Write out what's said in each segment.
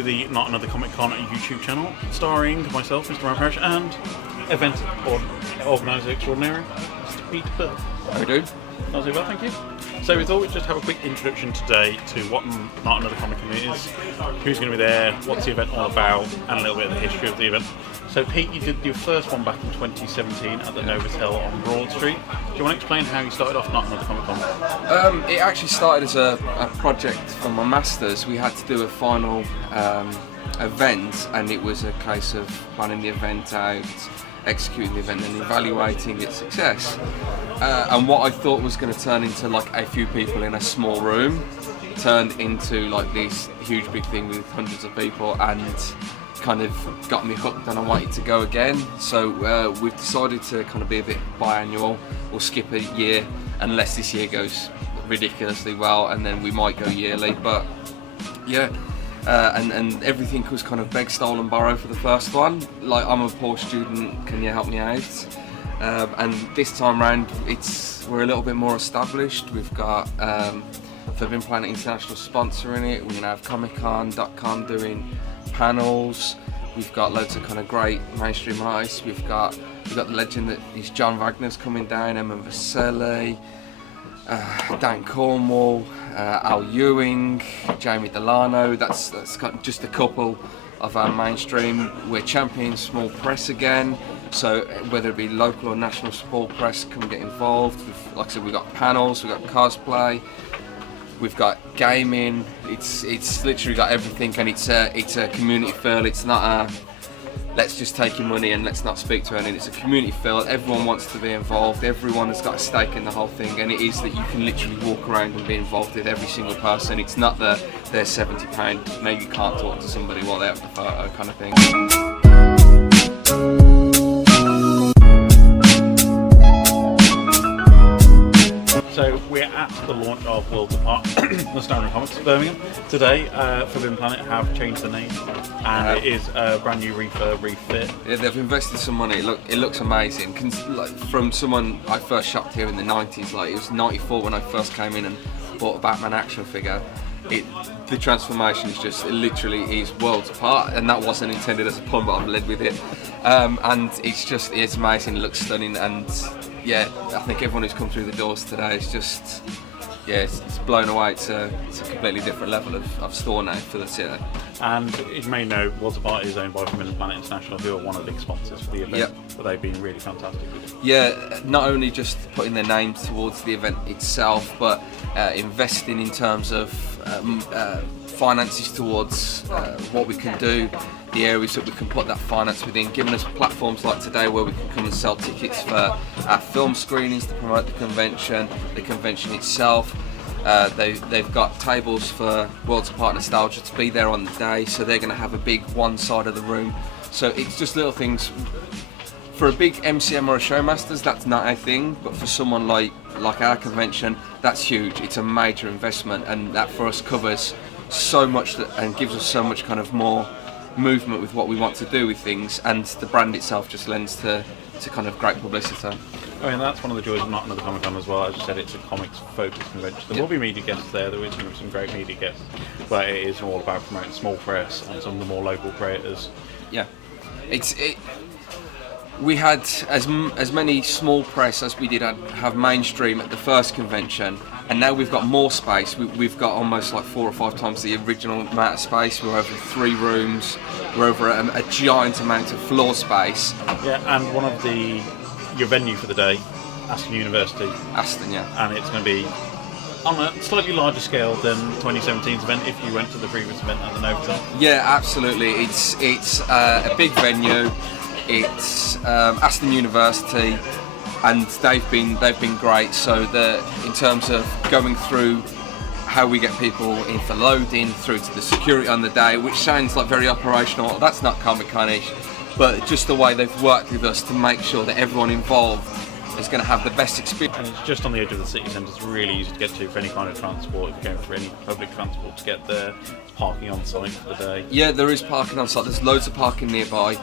to the Not Another Comic Con YouTube channel, starring myself, Mr. Ryan Parrish, and event organiser extraordinary, Mr. Pete Bill. How are we doing? Not too bad, thank you. So we thought we'd just have a quick introduction today to what Not Another Comic Con is, who's going to be there, what's the event all about, and a little bit of the history of the event. So Pete, you did your first one back in 2017 at the Novotel on Broad Street. Do you want to explain how you started off Not Another Comic Con? It actually started as a project for my masters. We had to do a final event, and it was a case of planning the event out, executing the event and evaluating its success. And what I thought was going to turn into like a few people in a small room turned into like this huge big thing with hundreds of people, and kind of got me hooked and I wanted to go again. So we've decided to kind of be a bit biannual. We'll skip a year unless this year goes ridiculously well, and then we might go yearly. But yeah, and everything was kind of beg, stole and borrow for the first one. Like, I'm a poor student, can you help me out? And this time round we're a little bit more established. We've got Forbidden Planet International sponsoring it. We're going to have comiccon.com doing panels. We've got loads of kind of great mainstream artists. We've got the legend that is John Wagner's coming down, Emma Vaselli, Dan Cornwall, Al Ewing, Jamie Delano. That's got just a couple of our mainstream. We're championing small press again, so whether it be local or national small press, come get involved. Like I said, we've got panels, we've got cosplay, we've got gaming. It's literally got everything, and it's a community feel. It's not a let's just take your money and let's not speak to anyone. It's a community feel. Everyone wants to be involved. Everyone has got a stake in the whole thing, and it is that you can literally walk around and be involved with every single person. It's not they're £70, maybe you can't talk to somebody while they have the photo kind of thing. So we're at the launch of Worlds Apart Comics Birmingham. Today, Forbidden Planet have changed the name, and it is a brand new refit. Yeah, they've invested some money. It looks amazing. Like, from someone I first shopped here in the 90s, like it was 94 when I first came in and bought a Batman action figure. The transformation is just, it literally is worlds apart, and that wasn't intended as a pun, but I'm led with it. And it's amazing. It looks stunning, and yeah, I think everyone who's come through the doors today is just, yeah, it's blown away. It's a completely different level of store now for the city. And you may know, Worlds Apart is owned by Forbidden Planet International, who are one of the big sponsors for the event. Yep. But they've been really fantastic with it. Yeah, not only just putting their names towards the event itself, but investing in terms of finances towards what we can do, the areas that we can put that finance within, giving us platforms like today where we can come and sell tickets for our film screenings to promote the convention itself. They've got tables for Worlds Apart Nostalgia to be there on the day, so they're going to have a big one side of the room. So it's just little things. For a big MCM or a Showmasters, that's not a thing, but for someone like our convention, that's huge. It's a major investment, and that for us covers so much and gives us so much kind of more movement with what we want to do with things, and the brand itself just lends to kind of great publicity. I mean, that's one of the joys of Not Another Comic Con as well. As you said, it's a comics-focused convention. There will be media guests there. There is some great media guests, but it is all about promoting small press and some of the more local creators. Yeah, we had as many small press as we did have mainstream at the first convention, and now we've got more space. We've got almost like 4 or 5 times the original amount of space. We're over 3 rooms. We're over a giant amount of floor space. Yeah, and one of your venue for the day, Aston University. Aston, yeah. And it's going to be on a slightly larger scale than 2017's event if you went to the previous event at the Novotel. Yeah, absolutely. It's a big venue. It's Aston University, and they've been great. So in terms of going through how we get people in for loading, through to the security on the day, which sounds like very operational. That's not Comic-Con-ish, but just the way they've worked with us to make sure that everyone involved is going to have the best experience. And it's just on the edge of the city centre. It's really easy to get to for any kind of transport. If you're going for any public transport to get there, there's parking on site for the day. Yeah, there is parking on site. There's loads of parking nearby.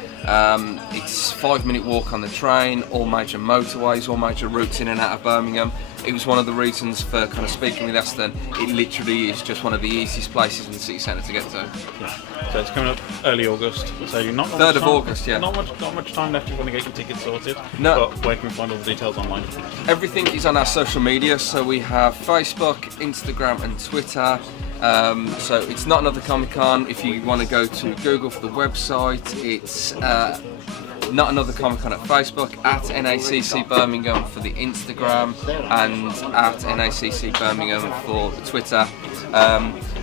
It's 5-minute walk on the train, all major motorways, all major routes in and out of Birmingham. it was one of the reasons for kind of speaking with Aston. It literally is just one of the easiest places in the city centre to get to. Yeah. So it's coming up early August. So you're not 3rd of August, yeah. Not much time left if you want to get your tickets sorted. No. But where can we find all the details online? Everything is on our social media, so we have Facebook, Instagram and Twitter. So it's Not Another Comic Con. If you want to go to Google for the website, it's Not Another Comic Con at Facebook, at NACC Birmingham for the Instagram, and at NACC Birmingham for the Twitter.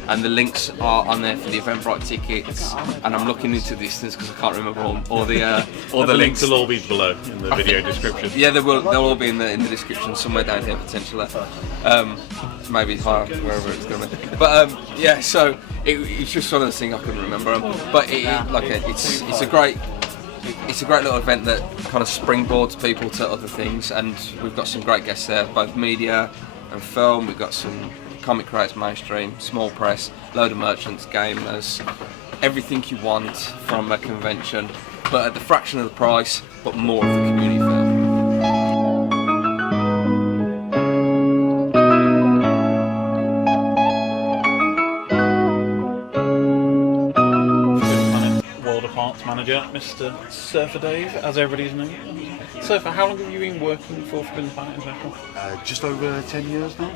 And the links are on there for the Eventbrite tickets. And I'm looking into the distance because I can't remember all the links. Will all be below in the video description. Yeah, they'll all be in the description somewhere down here potentially. Maybe higher, wherever it's going to be. But yeah, so it's just one of those things I couldn't remember. But it's a great little event that kind of springboards people to other things, and we've got some great guests there, both media and film. We've got some comic creators, mainstream, small press, load of merchants, gamers, everything you want from a convention, but at the fraction of the price, but more of the community feel. World Apart manager, Mr. Surfer Dave, as everybody's known. Surfer, how long have you been working for Forbidden Planet International? Just over 10 years now.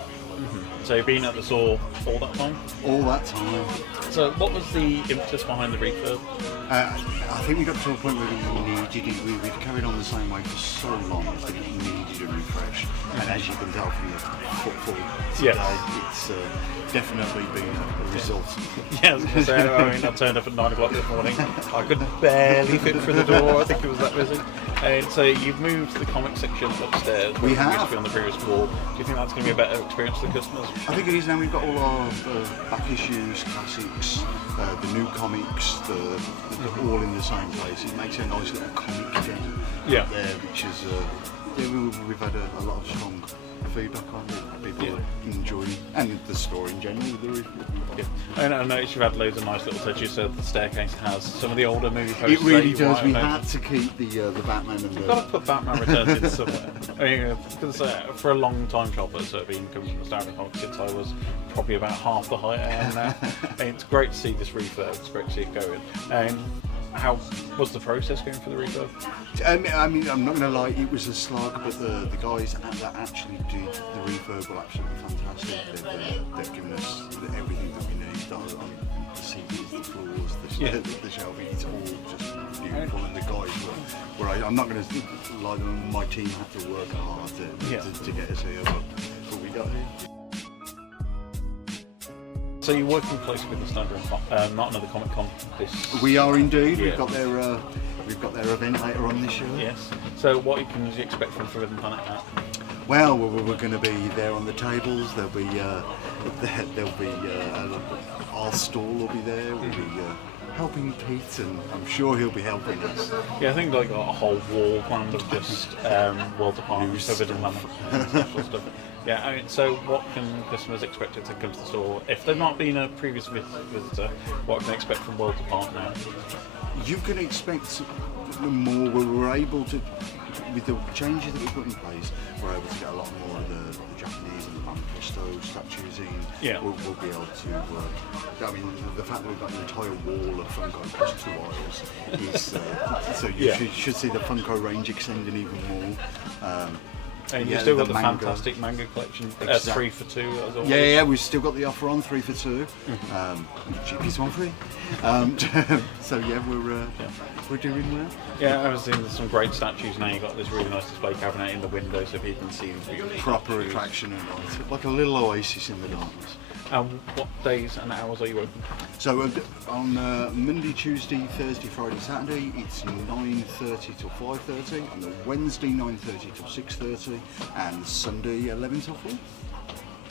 So you've been at the store all that time? All that time. So what was the impetus behind the refurb? I think we got to a point where we needed it. We'd carried on the same way for so long that it needed a refresh. And as you can tell from the footfall today, it's definitely been a result. Yeah, I was going to say, I mean, I turned up at 9 o'clock this morning. I could barely fit through the door. I think it was that busy. And so you've moved the comic section upstairs. We have. Used to be on the previous floor. Do you think that's going to be a better experience for the customers? I think it is now. We've got all our back issues, classics, the new comics, all in the same place. It makes a nice little comic den there, which is we've had a lot of strong feedback on it. People are enjoying, and the store in general. And I noticed you've had loads of nice little touches. So the staircase has some of the older movie posters. It really does. We had to keep the Batman and You've got to put Batman Returns in somewhere. I mean, because for a long time shopper, so being coming from the Standard Comics since I was probably about half the height I am now. And it's great to see this refurb. It's great to see it going. And how was the process going for the refurb? I mean, I'm not going to lie, it was a slog, but the guys that actually did the refurb were absolutely fantastic. They've given us everything that we need. On the CDs, the floors, the shelving, it's all just beautiful. And the guys were I'm not going to lie, my team had to work hard to get us here, but we got here. So you're working closely with the Standard, Not Another Comic Con this. We are indeed. Yeah. We've got their event later on this year. Yes. So what can you expect from Forbidden Planet now? Well, we're going to be there on the tables. There'll be our stall will be there. We'll be helping Pete, and I'm sure he'll be helping us. Yeah, I think like got a whole wall planned of just Worlds Apart, Forbidden Planet, and special stuff. Yeah, I mean, so what can customers expect to come to the store if they've not been a previous visitor? What can they expect from Worlds Apart now? You can expect more. We're able to, with the changes that we put in place, we're able to get a lot more of the Japanese and the Manifesto statues in. Yeah. We'll be able to. I mean, the fact that we've got an entire wall of Funko plus 2 aisles is so you should see the Funko range extending even more. And you've still got the fantastic manga collection, 3 for 2 as always. Yeah, we've still got the offer on 3 for 2. Cheapest one free. So yeah, we're doing well. Yeah, I was seeing there's some great statues now. You've got this really nice display cabinet in the window so people can see them. Proper attraction and like a little oasis in the darkness. And what days and hours are you open? So on Monday, Tuesday, Thursday, Friday, Saturday, it's 9:30 till 5:30. On the Wednesday, 9:30 till 6:30, and Sunday, 11 till 4.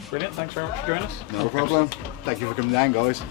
Brilliant. Thanks very much for joining us. No problem. Thank you for coming down, guys.